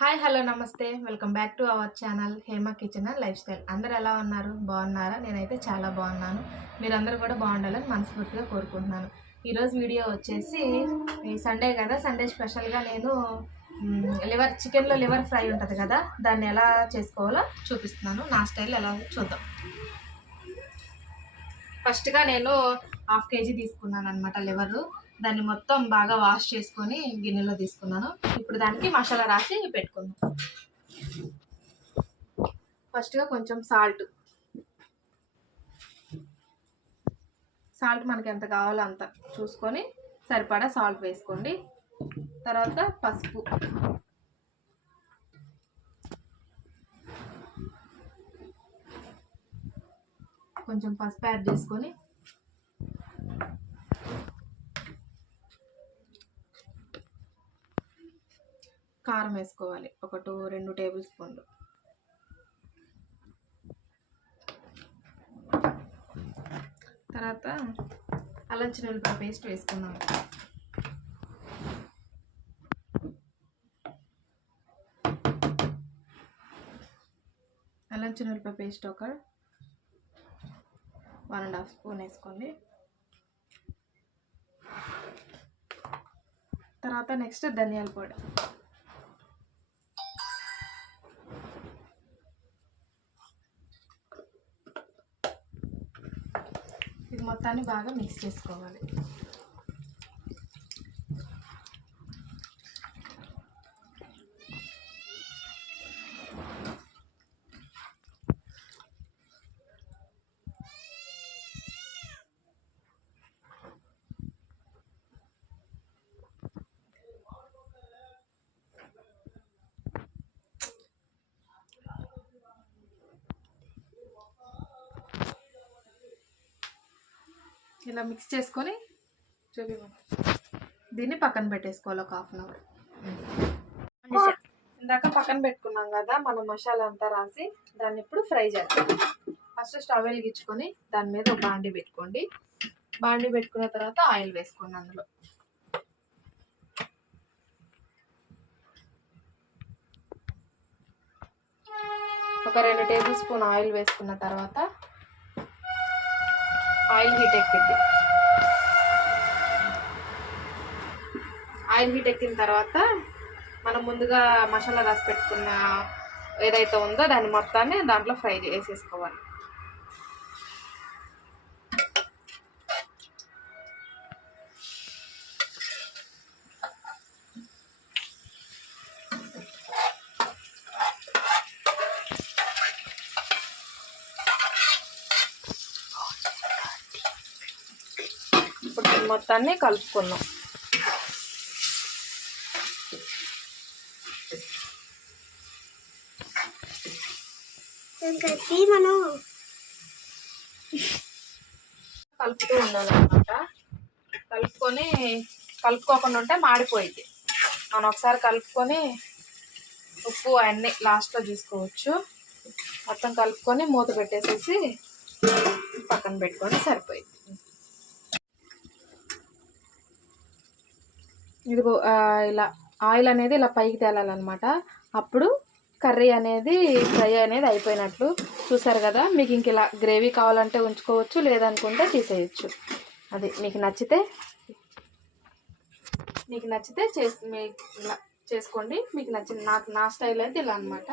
Hi hello నమస్తే welcome back to our channel Hema kitchen and life style. అందరు ఎలా ఉన్నారు? బాగున్నారా? నేనైతే చాలా బాగున్నాను. మీరందరూ కూడా బాగుండాలని మనస్ఫూర్తిగా కోరుకుంటున్నాను. ఈరోజు వీడియో వచ్చేసి ఈ సండే కదా, సండే స్పెషల్గా నేను చికెన్లో లివర్ ఫ్రై ఉంటుంది కదా, దాన్ని ఎలా చేసుకోవాలో చూపిస్తున్నాను. నా స్టైల్ ఎలా చూద్దాం. ఫస్ట్గా నేను 1/2 kg తీసుకున్నాను అనమాట లివరు. దాన్ని మొత్తం బాగా వాష్ చేసుకొని గిన్నెలో తీసుకున్నాను. ఇప్పుడు దానికి మసాలా రాసి పెట్టుకుందాం. ఫస్ట్గా కొంచెం సాల్ట్ మనకి ఎంత కావాలో అంత చూసుకొని సరిపడా సాల్ట్ వేసుకోండి. తర్వాత పసుపు, కొంచెం పసుపు యాడ్ చేసుకొని కారం వేసుకోవాలి. 1-2 టేబుల్ స్పూన్లు. తర్వాత అల్లం వెల్లుల్లి పేస్ట్ వేసుకున్నాము. అల్లం వెల్లుల్లి పేస్ట్ 1.5 స్పూన్ వేసుకోండి. తర్వాత నెక్స్ట్ ధనియాల పొడి, ఇది మొత్తాన్ని బాగా మిక్స్ చేసుకోవాలి. ఇలా మిక్స్ చేసుకొని దీన్ని పక్కన పెట్టేసుకోవాలి. 1/2 అవర్. ఇందాక పక్కన పెట్టుకున్నాం కదా మనం మసాలా అంతా రాసి, దాన్ని ఇప్పుడు ఫ్రై చేస్తాం. ఫస్ట్ స్టవ్ వెలిగించుకొని దాని మీద ఒక బాండి పెట్టుకోండి. బాండి పెట్టుకున్న తర్వాత ఆయిల్ వేసుకోండి. అందులో ఒక 2 టేబుల్ స్పూన్ ఆయిల్ వేసుకున్న తర్వాత ఆయిల్ హీట్ ఎక్కిన తర్వాత మనం ముందుగా మసాలా రాసి పెట్టుకున్న ఏదైతే ఉందో దాన్ని మొత్తాన్ని దాంట్లో ఫ్రై చేసేసుకోవాలి. ఇప్పుడు మొత్తాన్ని కలుపుకుందాం. కలుపుతూ ఉండాలన్నమాట. కలుపుకోకుండా ఉంటే మాడిపోయింది. మనం ఒకసారి కలుపుకొని ఉప్పు అన్నీ లాస్ట్లో చూసుకోవచ్చు. మొత్తం కలుపుకొని మూత పెట్టేసేసి పక్కన పెట్టుకొని సరిపోయింది. ఇదిగో ఇలా ఆయిల్ అనేది ఇలా పైకి తేలాలన్నమాట. అప్పుడు కర్రీ అనేది ఫ్రై అనేది అయిపోయినట్లు. చూసారు కదా. మీకు ఇంక ఇలా గ్రేవీ కావాలంటే ఉంచుకోవచ్చు, లేదనుకుంటే తీసేయచ్చు. అది మీకు నచ్చితే ఇలా చేసుకోండి. మీకు నచ్చింది. నా స్టైల్ అయితే ఇలా అనమాట.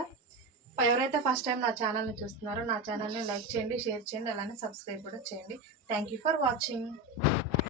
ఎవరైతే ఫస్ట్ టైం నా ఛానల్ని చూస్తున్నారో నా ఛానల్ని లైక్ చేయండి, షేర్ చేయండి, అలానే సబ్స్క్రైబ్ కూడా చేయండి. Thank you for watching.